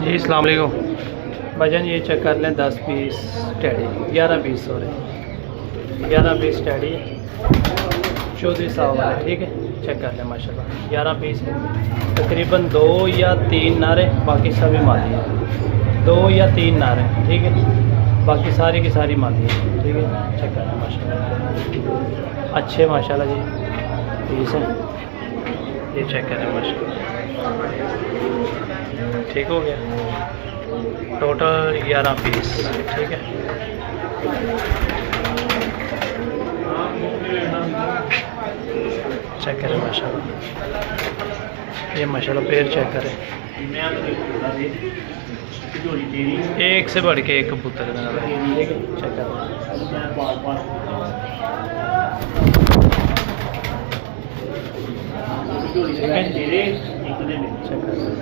जी अस्सलाम वालेकुम भाईजान, ये चेक कर लें 10 पीस टैडी, 11 पीस हो रहे, 11 पीस टैडी चौधरी साहब वाले, ठीक है। चेक कर लें माशाल्लाह 11 पीस है, तकरीबन 2 या 3 नारे, बाकी सभी मादी हैं। 2 या 3 नारे, ठीक है, बाकी सारी की सारी मादी है, ठीक है। चेक कर लें माशाल्लाह, अच्छे माशाल्लाह जी पीस है। ये चेक करें माशाल्लाह, ठीक हो गया। टोटल 11 पीस, ठीक है। चेक करें माशाल्लाह, ये माशाल्लाह पेड़ चेक करें, एक से बढ़ के एक कबूतर है, ठीक है। चेक करें, ठीक है। चेक करें।